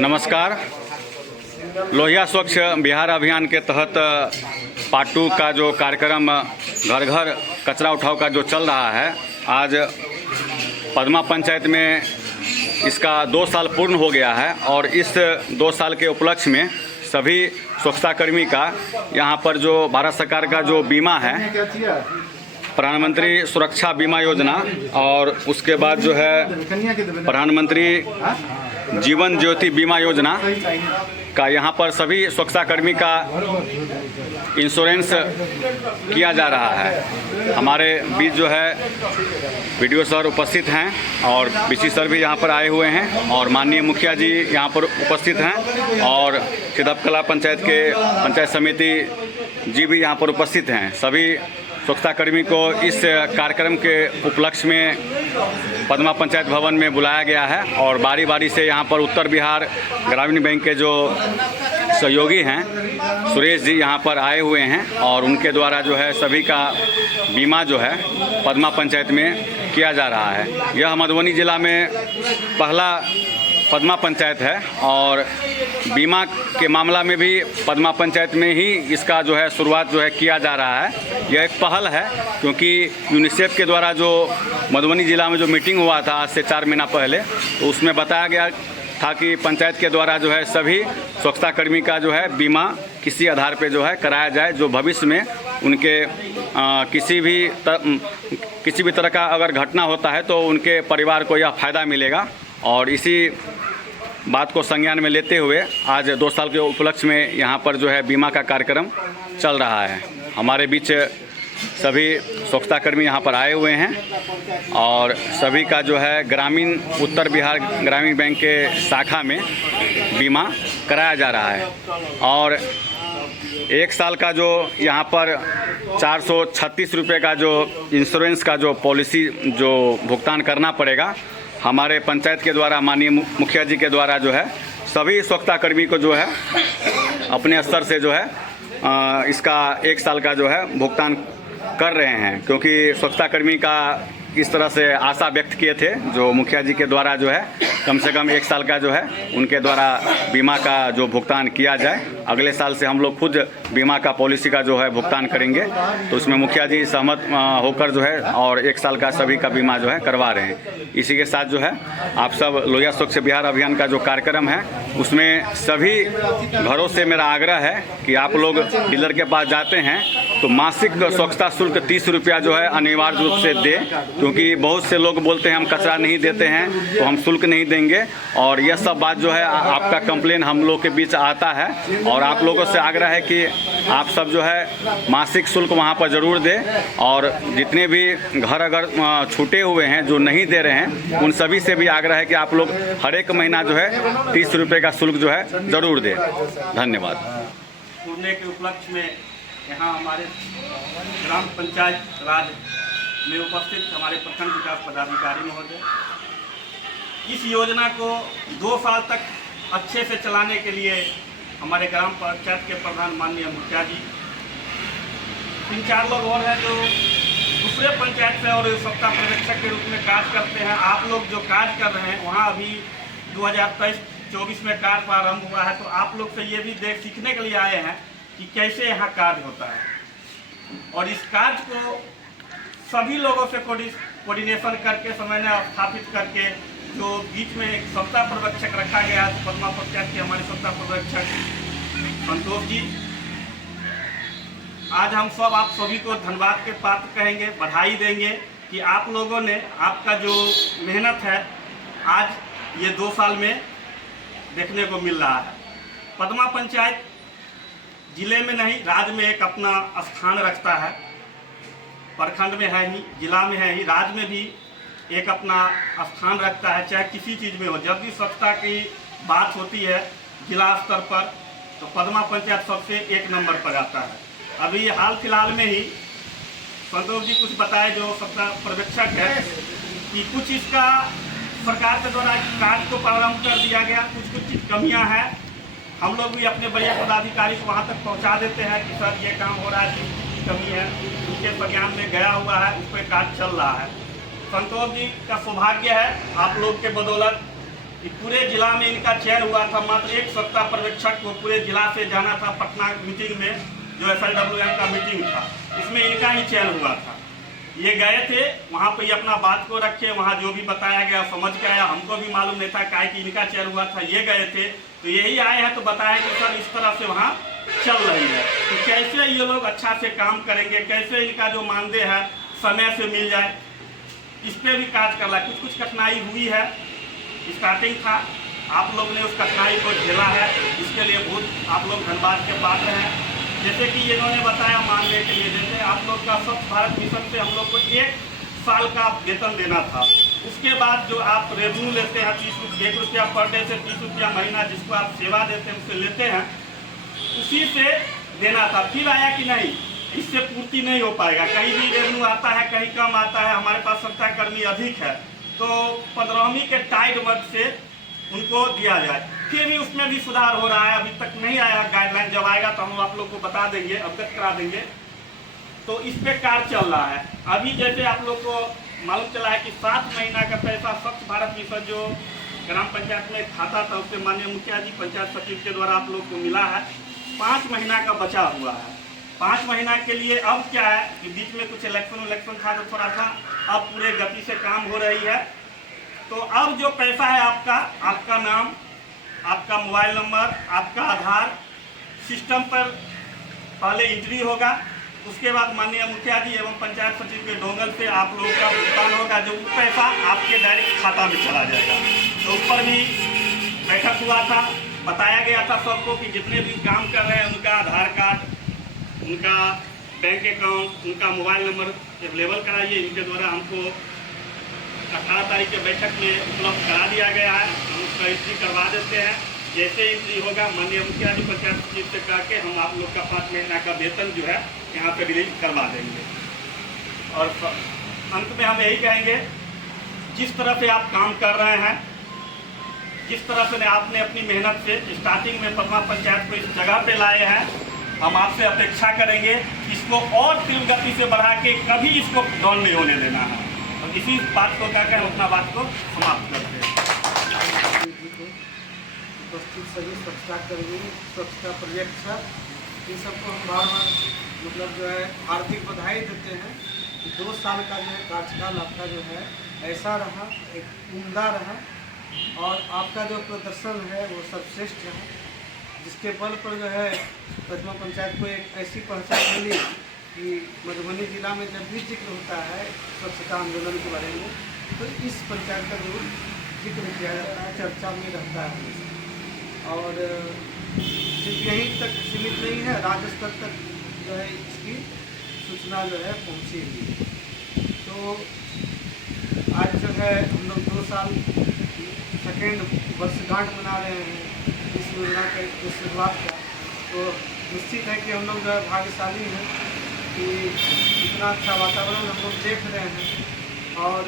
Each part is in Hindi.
नमस्कार। लोहिया स्वच्छ बिहार अभियान के तहत पार्ट 2 का जो कार्यक्रम घर घर कचरा उठाओ का जो चल रहा है, आज पदमा पंचायत में इसका 2 साल पूर्ण हो गया है और इस 2 साल के उपलक्ष्य में सभी स्वच्छता कर्मी का यहाँ पर जो भारत सरकार का जो बीमा है, प्रधानमंत्री सुरक्षा बीमा योजना, और उसके बाद जो है प्रधानमंत्री जीवन ज्योति बीमा योजना का यहाँ पर सभी स्वच्छता कर्मी का इंश्योरेंस किया जा रहा है। हमारे बीच जो है वीडियो सर उपस्थित हैं और बीसी सर भी यहाँ पर आए हुए हैं और माननीय मुखिया जी यहाँ पर उपस्थित हैं और सिद्धपकला पंचायत के पंचायत समिति जी भी यहाँ पर उपस्थित हैं। सभी स्वच्छता कर्मी को इस कार्यक्रम के उपलक्ष्य में पदमा पंचायत भवन में बुलाया गया है और बारी बारी से यहाँ पर उत्तर बिहार ग्रामीण बैंक के जो सहयोगी हैं सुरेश जी यहाँ पर आए हुए हैं और उनके द्वारा जो है सभी का बीमा जो है पदमा पंचायत में किया जा रहा है। यह मधुबनी जिला में पहला पदमा पंचायत है और बीमा के मामला में भी पदमा पंचायत में ही इसका जो है शुरुआत जो है किया जा रहा है। यह एक पहल है क्योंकि यूनिसेफ के द्वारा जो मधुबनी ज़िला में जो मीटिंग हुआ था आज से 4 महीना पहले, तो उसमें बताया गया था कि पंचायत के द्वारा जो है सभी स्वच्छता कर्मी का जो है बीमा किसी आधार पे जो है कराया जाए, जो भविष्य में उनके किसी भी तरह का अगर घटना होता है तो उनके परिवार को यह फ़ायदा मिलेगा। और इसी बात को संज्ञान में लेते हुए आज 2 साल के उपलक्ष्य में यहाँ पर जो है बीमा का कार्यक्रम चल रहा है। हमारे बीच सभी स्वच्छता कर्मी यहाँ पर आए हुए हैं और सभी का जो है ग्रामीण उत्तर बिहार ग्रामीण बैंक के शाखा में बीमा कराया जा रहा है और 1 साल का जो यहाँ पर 436 रुपये का जो इंश्योरेंस का जो पॉलिसी जो भुगतान करना पड़ेगा, हमारे पंचायत के द्वारा माननीय मुखिया जी के द्वारा जो है सभी स्वच्छता कर्मी को जो है अपने स्तर से जो है इसका 1 साल का जो है भुगतान कर रहे हैं, क्योंकि स्वच्छता कर्मी का इस तरह से आशा व्यक्त किए थे जो मुखिया जी के द्वारा जो है कम से कम 1 साल का जो है उनके द्वारा बीमा का जो भुगतान किया जाए। अगले साल से हम लोग खुद बीमा का पॉलिसी का जो है भुगतान करेंगे, तो उसमें मुखिया जी सहमत होकर जो है और 1 साल का सभी का बीमा जो है करवा रहे हैं। इसी के साथ जो है आप सब लोहिया स्वच्छ बिहार अभियान का जो कार्यक्रम है उसमें सभी घरों से मेरा आग्रह है कि आप लोग डीलर के पास जाते हैं तो मासिक स्वच्छता शुल्क 30 रुपया जो है अनिवार्य रूप से दें, क्योंकि बहुत से लोग बोलते हैं हम कचरा नहीं देते हैं तो हम शुल्क नहीं देंगे, और यह सब बात जो है आपका कंप्लेन हम लोग के बीच आता है और आप लोगों से आग्रह है कि आप सब जो है मासिक शुल्क वहाँ पर ज़रूर दें और जितने भी घर अगर छूटे हुए हैं जो नहीं दे रहे हैं उन सभी से भी आग्रह है कि आप लोग हर एक महीना जो है 30 रुपये का शुल्क जो है ज़रूर दें। धन्यवाद। पूर्णे के उपलक्ष्य में यहाँ हमारे ग्राम पंचायत राज में उपस्थित हमारे प्रखंड विकास पदाधिकारी महोदय इस योजना को 2 साल तक अच्छे से चलाने के लिए हमारे ग्राम पंचायत के प्रधान माननीय मुखिया जी, 3-4 लोग और हैं जो दूसरे पंचायत से और स्वच्छता पर्यवेक्षक के रूप में कार्य करते हैं। आप लोग जो कार्य कर रहे हैं वहाँ अभी 2023-24 में कार्य प्रारंभ हुआ है, तो आप लोग से ये भी सीखने के लिए आए हैं कि कैसे यहाँ कार्य होता है और इस कार्य को सभी लोगों से कोऑर्डिनेशन करके समन्वय स्थापित करके जो बीच में एक स्वच्छता पर्यवेक्षक रखा गया है पदमा पंचायत के हमारे स्वच्छता पर्यवेक्षक संतोष जी, आज हम सब आप सभी को धन्यवाद के पात्र कहेंगे, बधाई देंगे कि आप लोगों ने आपका जो मेहनत है आज ये 2 साल में देखने को मिल रहा है। पदमा पंचायत जिले में नहीं राज्य में एक अपना स्थान रखता है, प्रखंड में है ही, जिला में है ही, राज्य में भी एक अपना स्थान रखता है, चाहे किसी चीज़ में हो। जब भी स्वच्छता की बात होती है जिला स्तर पर तो पदमा पंचायत सबसे 1 नंबर पर आता है। अभी हाल फिलहाल में ही संतोष जी कुछ बताए जो स्वच्छता पर्यवेक्षक है कि कुछ इसका सरकार के द्वारा कार्य को प्रारंभ कर दिया गया, कुछ कमियां हैं। हम लोग भी अपने बड़े पदाधिकारी को वहां तक पहुंचा देते हैं कि सर ये काम हो रहा है, कमी है, उनके संज्ञान में गया हुआ है, उस पर कार्य चल रहा है। संतोष जी का सौभाग्य है आप लोग के बदौलत कि पूरे जिला में इनका चयन हुआ था। मात्र एक सप्ताह पर्यवेक्षक को पूरे जिला से जाना था पटना मीटिंग में, जो SLWM का मीटिंग था, इसमें इनका ही चयन हुआ था। ये गए थे वहाँ पे, अपना बात को रखे, वहाँ जो भी बताया गया समझ के आया। हमको भी मालूम नहीं था काहे कि इनका चयन हुआ था। ये गए थे तो यही आए हैं तो बताया कि सर इस तरह से वहाँ चल रही है, तो कैसे ये लोग अच्छा से काम करेंगे, कैसे इनका जो मानदेय है समय से मिल जाए, इस पर भी कार्य कर रहा है। कुछ कठिनाई हुई है, स्टार्टिंग था, आप लोग ने उस कठिनाई को झेला है, इसके लिए बहुत आप लोग धन्यवाद के पात्र हैं। जैसे कि इन्होंने बताया मानदेय के लिए, जैसे आप लोग का स्वच्छ भारत मिशन से हम लोग को 1 साल का वेतन देना था। उसके बाद जो आप रेवेन्यू लेते हैं 1 रुपया पर डे से 30 रुपया महीना, जिसको आप सेवा देते हैं उससे लेते हैं, उसी से देना था। फिर आया कि नहीं, इससे पूर्ति नहीं हो पाएगा, कहीं भी रेवेन्यू आता है कहीं कम आता है, हमारे पास संस्थाकर्मी अधिक है, तो 15वीं के टाइड वर्क से उनको दिया जाए। फिर भी उसमें भी सुधार हो रहा है, अभी तक नहीं आया गाइडलाइन, जब आएगा तो हम आप लोग को बता देंगे, अवगत करा देंगे। तो इस पे कार्य चल रहा है। अभी जैसे आप लोग को मालूम चला है कि 7 महीना का पैसा स्वच्छ भारत मिशन जो ग्राम पंचायत में खाता था, उससे माननीय मुखिया जी पंचायत सचिव के द्वारा आप लोग को मिला है। 5 महीना का बचा हुआ है। 5 महीना के लिए अब क्या है कि बीच में कुछ इलेक्शन था तो थोड़ा सा, अब पूरे गति से काम हो रही है। तो अब जो पैसा है आपका नाम, आपका मोबाइल नंबर, आपका आधार सिस्टम पर पहले एंट्री होगा, उसके बाद माननीय मुखिया जी एवं पंचायत सचिव के डोंगल से आप लोगों का भुगतान होगा, जो पैसा आपके डायरेक्ट खाता में चला जाएगा। तो उस पर भी बैठक हुआ था, बताया गया था सबको कि जितने भी काम कर रहे हैं उनका आधार कार्ड, उनका बैंक अकाउंट, उनका मोबाइल नंबर अवेलेबल कराइए। इनके द्वारा हमको 18 तारीख के बैठक में उपलब्ध करा दिया गया है, हम उसका एंट्री करवा देते हैं। जैसे एंट्री होगा माननीय मुखिया जी पंचायत सचिव से कह के हम आप लोग का 5 महीना का वेतन जो है यहाँ पे रिलीज करवा देंगे। और अंत में हम यही कहेंगे, जिस तरह से आप काम कर रहे हैं, जिस तरह से आपने अपनी मेहनत से स्टार्टिंग में पटना पंचायत को इस जगह पे लाए हैं, हम आपसे अपेक्षा करेंगे इसको और तीव्र गति से बढ़ा के कभी इसको डाउन नहीं होने देना है। और इसी बात को कहकर हम अपना बात को समाप्त करते हैं। उपस्थित सभी स्वच्छता कर्मी, स्वच्छता पर्यवेक्षक, इन सबको हम बार बार मतलब जो है हार्दिक बधाई देते हैं कि 2 साल का जो है कार्यकाल आपका जो है ऐसा रहा, एक उम्दा रहा, और आपका जो प्रदर्शन है वो सर्वश्रेष्ठ रहा, जिसके बल पर जो है पटना पंचायत को एक ऐसी पहचान मिली कि मधुबनी जिला में जब भी जिक्र होता है स्वच्छता आंदोलन के बारे में, तो इस पंचायत का जरूर जिक्र किया जाता है, चर्चा में रहता है। और सिर्फ यहीं तक सीमित नहीं है, राज्य स्तर तक जो है इसकी सूचना जो है पहुँचेगी। तो आज जो है हम लोग 2 साल सेकेंड वर्षगांठ मना रहे हैं इस योजना के शुरुआत का। तो निश्चित है कि हम लोग जो है भाग्यशाली हैं कि इतना अच्छा वातावरण हम लोग देख रहे हैं, और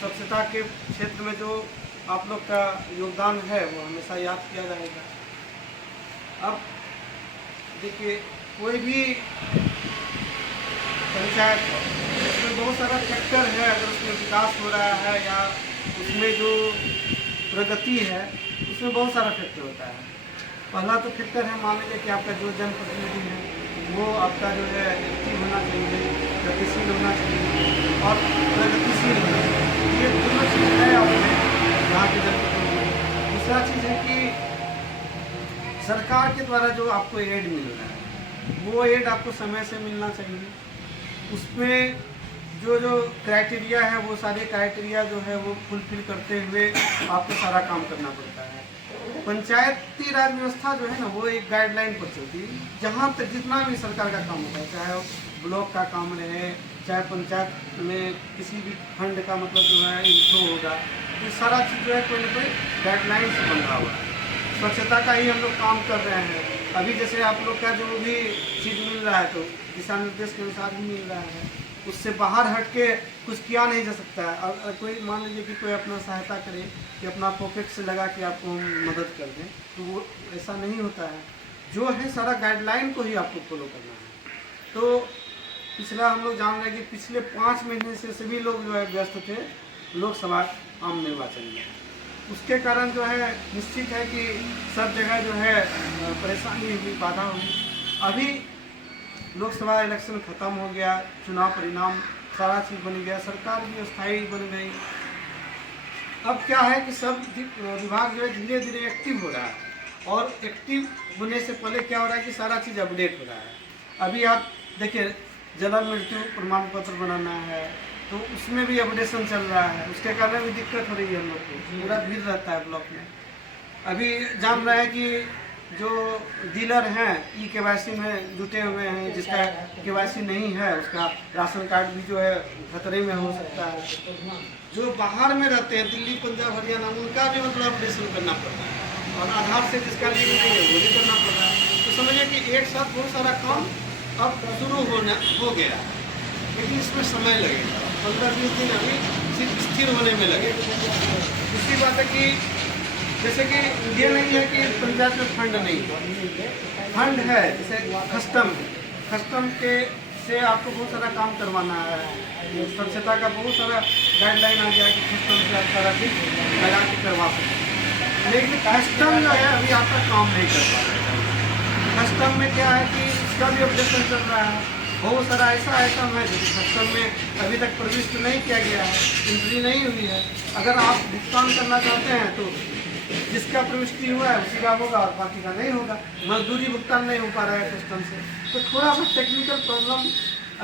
स्वच्छता के क्षेत्र में जो आप लोग का योगदान है वो हमेशा याद किया जाएगा। अब देखिए, कोई भी पंचायत उसमें बहुत सारा फैक्टर है, अगर उसमें विकास हो रहा है या उसमें जो प्रगति है उसमें बहुत सारा फैक्टर होता है। पहला तो फैक्टर है, मान लीजिए कि आपका जो जनप्रतिनिधि है वो आपका जो है एक्टिव होना चाहिए, गतिशील होना चाहिए और प्रगतिशील होना चाहिए। ये दोनों चीज़ है आपने यहाँ के जनप्रतिनिधि। दूसरा चीज़ है कि सरकार के द्वारा जो आपको एड मिल रहा है वो एड आपको समय से मिलना चाहिए। उसमें जो जो क्राइटेरिया है वो सारे क्राइटेरिया जो है वो फुलफिल करते हुए आपको सारा काम करना पड़ता है। पंचायती राज व्यवस्था जो है ना वो एक गाइडलाइन पर चलती है। जहाँ तक जितना भी सरकार का काम होता है, चाहे ब्लॉक का काम रहे, चाहे पंचायत में किसी भी फंड का मतलब जो है इन्फ्लो होगा, ये सारा चीज़ जो है कोई ना कोई गाइडलाइन से बन रहा हुआ है। स्वच्छता का ही हम लोग काम कर रहे हैं। अभी जैसे आप लोग का जो भी चीज़ मिल रहा है तो दिशा निर्देश के अनुसार ही मिल रहा है, उससे बाहर हट के कुछ किया नहीं जा सकता है। और कोई मान लीजिए कि कोई अपना सहायता करे कि अपना पॉकेट से लगा के आपको हम मदद कर दें, तो वो ऐसा नहीं होता है। जो है सारा गाइडलाइन को ही आपको फॉलो करना है। तो पिछला हम लोग जान रहे हैं कि पिछले 5 महीने से सभी लोग जो है व्यस्त थे लोकसभा आम निर्वाचन में। उसके कारण जो है निश्चित है कि सब जगह जो है परेशानी हुई, बाधा हुई। अभी लोकसभा इलेक्शन ख़त्म हो गया, चुनाव परिणाम सारा चीज़ बन गया, सरकार भी अस्थायी बन गई। अब क्या है कि सब विभाग जो है धीरे धीरे एक्टिव हो रहा है, और एक्टिव होने से पहले क्या हो रहा है कि सारा चीज़ अपडेट हो रहा है। अभी आप देखिए जन्म मृत्यु प्रमाण पत्र बनाना है तो उसमें भी अपडेशन चल रहा है, उसके कारण भी दिक्कत हो रही है हम लोग को, पूरा भीड़ रहता है ब्लॉक में। अभी जान रहे हैं कि जो डीलर हैं KYC में जुटे हुए हैं, जिसका KYC नहीं है उसका राशन कार्ड भी जो है खतरे में हो सकता है। जो बाहर में रहते हैं दिल्ली, पंजाब, हरियाणा, उनका भी मतलब अपडेशन करना पड़ता है, और आधार से जिसका लिंक नहीं है वो भी करना पड़ रहा है। तो समझिए कि एक साथ बहुत सारा काम अब शुरू हो गया, लेकिन इसमें समय लगेगा, 15-20 दिन अभी सिर्फ स्थिर होने में लगेगा। दूसरी बात है कि जैसे कि ये नहीं है कि पंचायत में फंड नहीं है, फंड है। जैसे कस्टम के से आपको बहुत सारा काम करवाना है, स्वच्छता का बहुत सारा गाइडलाइन आ गया कि कस्टम से आप सारा चीज लगा के करवा सकते हैं, लेकिन कस्टम जो है अभी आपका काम नहीं कर पा रहा है। कस्टम में क्या है कि इसका भी अपडेशन चल रहा है, बहुत सारा ऐसा आइटम है जो कस्टम में अभी तक प्रविष्ट नहीं किया गया है, एंट्री नहीं हुई है। अगर आप भुगतान करना चाहते हैं तो जिसका प्रविष्टि हुआ है उसी का होगा और बाकी का नहीं होगा। मजदूरी भुगतान नहीं हो पा रहा है कस्टम से, तो थोड़ा सा टेक्निकल प्रॉब्लम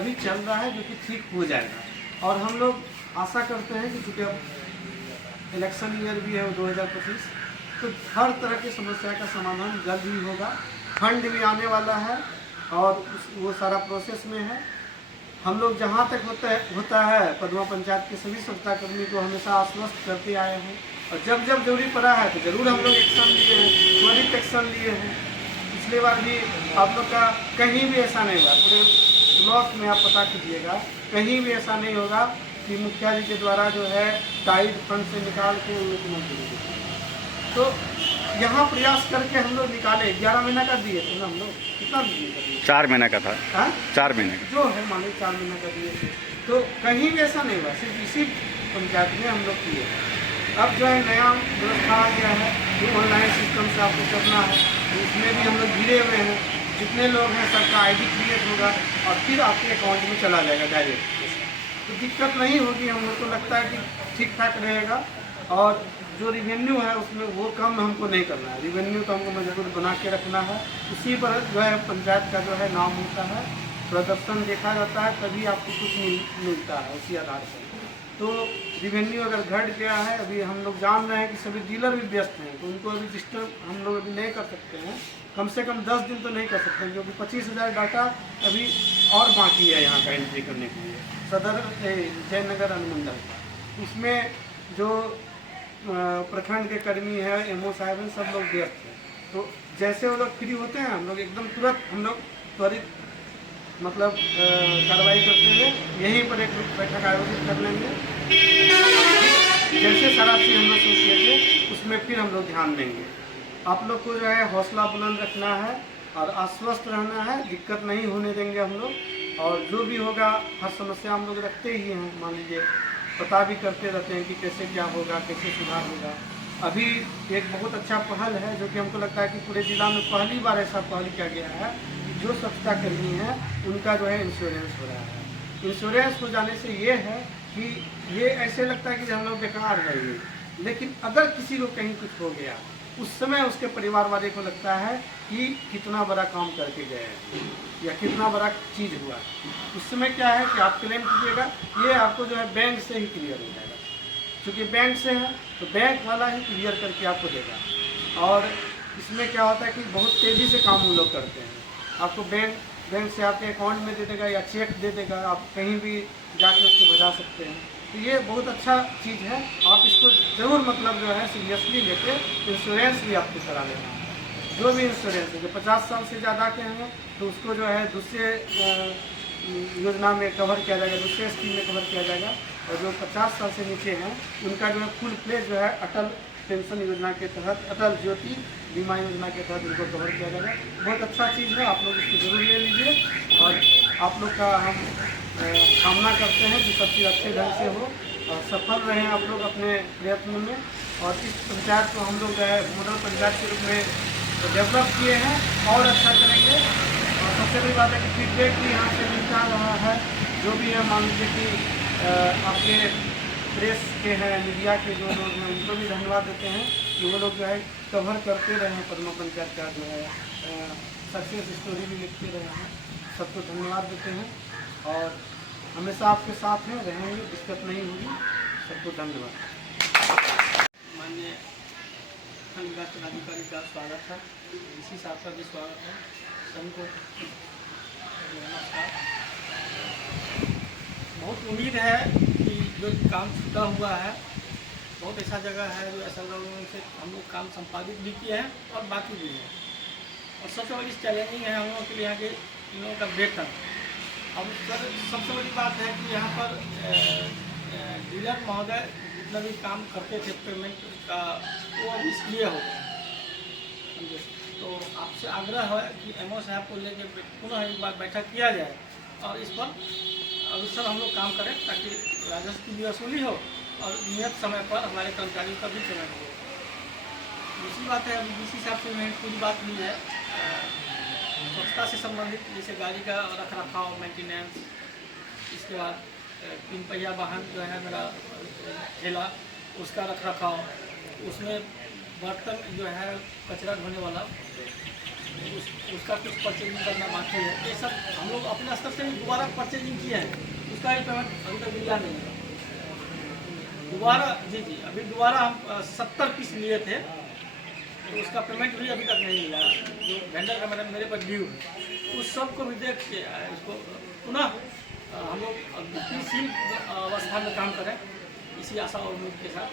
अभी चल रहा है जो कि ठीक हो जाएगा। और हम लोग आशा करते हैं कि चूँकि अब इलेक्शन ईयर भी है 2025, तो हर तरह की समस्या का समाधान जल्द ही होगा। फंड भी आने वाला है और वो सारा प्रोसेस में है। हम लोग जहाँ तक होता है पदमा पंचायत के सभी स्वच्छताकर्मी को हमेशा आश्वस्त करते आए हैं, और जब जब जरूरी पड़ा है तो ज़रूर हम लोग एक्शन लिए हैं, त्वरित एक्शन लिए हैं। पिछले बार भी आप लोग का कहीं भी ऐसा नहीं हुआ, पूरे ब्लॉक में आप पता कीजिएगा, कहीं भी ऐसा नहीं होगा कि मुखिया जी के द्वारा जो है टाइड फंड से निकाल के तो यहाँ प्रयास करके हम लोग निकाले। 11 महीना का दिए थे ना हम लोग, कितना दिए थे? 4 महीने का था। हाँ 4 महीने का जो है मान लो 4 महीने का दिए थे, तो कहीं भी ऐसा नहीं हुआ, सिर्फ इसी पंचायत में हम लोग किए। अब जो है नया व्यवस्था आ गया है कि ऑनलाइन सिस्टम से आपको करना है, तो उसमें भी हम लोग घिरे हुए हैं। जितने लोग हैं सबका ID क्रिएट होगा और फिर आपके अकाउंट में चला जाएगा डायरेक्ट, तो दिक्कत नहीं होगी। हम लोग को लगता है कि ठीक ठाक रहेगा। और जो रिवेन्यू है उसमें वो कम हमको नहीं करना है, रिवेन्यू तो हमको मजबूत बना के रखना है। उसी पर जो है पंचायत का जो है नाम होता है, प्रदर्शन देखा जाता है, तभी आपको कुछ मिलता है उसी आधार पर। तो रिवेन्यू अगर घट गया है, अभी हम लोग जान रहे हैं कि सभी डीलर भी व्यस्त हैं, तो उनको अभी डिस्टर्ब हम लोग अभी नहीं कर सकते हैं, कम से कम 10 दिन तो नहीं कर सकते हैं, क्योंकि 25,000 डाटा अभी और बाकी है यहाँ का एंट्री करने के लिए, सदर जयनगर अनुमंडल। उसमें जो प्रखंड के कर्मी है, MO साहब हैं, सब लोग व्यस्त हैं। तो जैसे वो लोग फ्री होते हैं हम लोग एकदम तुरंत हम लोग त्वरित मतलब कार्रवाई करते हुए यहीं पर एक बैठक आयोजित कर लेंगे। जैसे सारा चीज़ हम लोग सोचे थे उसमें फिर हम लोग ध्यान देंगे। आप लोग को जो है हौसला बुलंद रखना है और आश्वस्त रहना है, दिक्कत नहीं होने देंगे हम लोग। और जो भी होगा हर समस्या हम लोग रखते ही हैं, मान लीजिए पता भी करते रहते हैं कि कैसे क्या होगा, कैसे सुधार होगा। अभी एक बहुत अच्छा पहल है जो कि हमको लगता है कि पूरे जिला में पहली बार ऐसा पहल किया गया है कि जो स्वच्छता कर्मी हैं उनका जो है इंश्योरेंस हो रहा है। इंश्योरेंस हो जाने से ये है कि ये ऐसे लगता है कि हम लोग बेकार है ये, लेकिन अगर किसी को कहीं कुछ हो गया उस समय उसके परिवार वाले को लगता है कि कितना बड़ा काम करके गए हैं या कितना बड़ा चीज़ हुआ। उस समय क्या है कि आप क्लेम कीजिएगा, ये आपको जो है बैंक से ही क्लियर हो जाएगा, क्योंकि बैंक से है तो बैंक वाला ही क्लियर करके आपको देगा। और इसमें क्या होता है कि बहुत तेज़ी से काम वो लोग करते हैं, आपको बैंक से आपके अकाउंट में दे देगा या चेक दे देगा, आप कहीं भी जाके उसको भेजा सकते हैं। तो ये बहुत अच्छा चीज़ है, आप इसको ज़रूर मतलब जो है सीरियसली लेके इंश्योरेंस भी आपको करा लेना है। जो भी इंश्योरेंस है जो 50 साल से ज़्यादा के हैं तो उसको जो है दूसरे योजना में कवर किया जाएगा, दूसरे स्कीम में कवर किया जाएगा। और जो 50 साल से नीचे हैं उनका जो है फुल प्लेज जो है अटल पेंशन योजना के तहत, अटल ज्योति बीमा योजना के तहत इनको कवर किया जाएगा। बहुत अच्छा चीज़ है, आप लोग इसको जरूर ले लीजिए और आप लोग का हम कामना करते हैं कि सब चीज़ अच्छे ढंग से हो और सफल रहें आप लोग अपने प्रयत्न में। और इस पंचायत को हम लोग जो है मॉडल पंचायत के रूप में डेवलप किए हैं और अच्छा करेंगे। और सबसे बड़ी बात है कि फीडबैक भी यहाँ से मिलता रहा है, जो भी है मान लीजिए कि आपके प्रेस के हैं, मीडिया के जो लोग हैं, उनको भी धन्यवाद देते हैं कि वो लोग जो है कवर करते रहे हैं पदमा पंचायत का जो है सक्सेस स्टोरी भी लिखते रहे हैं। सबको धन्यवाद देते हैं और हमेशा आपके साथ हैं, रहेंगे, दिक्कत नहीं होगी। सबको धन्यवाद। माननीय विकास पदाधिकारी का स्वागत है, इसी साथ का भी स्वागत है। सभी को नमस्कार। बहुत उम्मीद है कि जो काम छूटा हुआ है, बहुत ऐसा जगह है जो ऐसा लोगों से हम लोग काम संपादित भी किए हैं और बाकी भी है। और सबसे बड़ी चैलेंजिंग है हम लोगों के लिए यहाँ के इन लोगों का वेतन। अब सर सबसे बड़ी बात है कि यहाँ पर डीलर महोदय जितना भी काम करते थे पेमेंट का, वो अब इसलिए हो गया। तो आपसे आग्रह है कि एमओ साहब को लेकर पुनः एक बार बैठक किया जाए और इस पर अवसर हम लोग काम करें ताकि राजस्व की भी वसूली हो और नियत समय पर हमारे कर्मचारियों का भी पेमेंट हो। दूसरी बात है, अभी डीसी साहब से मैंने पूरी बात ली है स्वच्छता से संबंधित, जैसे गाड़ी का रख रखाव, मेंटेनेंस, इसके बाद 3 पहिया वाहन जो है मेरा ठेला, उसका रख रखाव, उसमें बर्तन जो है कचरा ढोने वाला उसका कुछ परचेजिंग करना बाकी है। ये सब हम लोग अपने स्तर से भी दोबारा परचेजिंग किए हैं, उसका ही पेमेंट अभी तक मिला नहीं है। दोबारा जी अभी दोबारा हम 70 पीस लिए थे, तो उसका पेमेंट भी अभी तक नहीं मिला। जो वेंडर का मेरे पर ड्यू है, उस सब को भी देख के इसको पुनः हम लोग गतिशील अवस्था में काम करें, इसी आशा और उम्मीद के साथ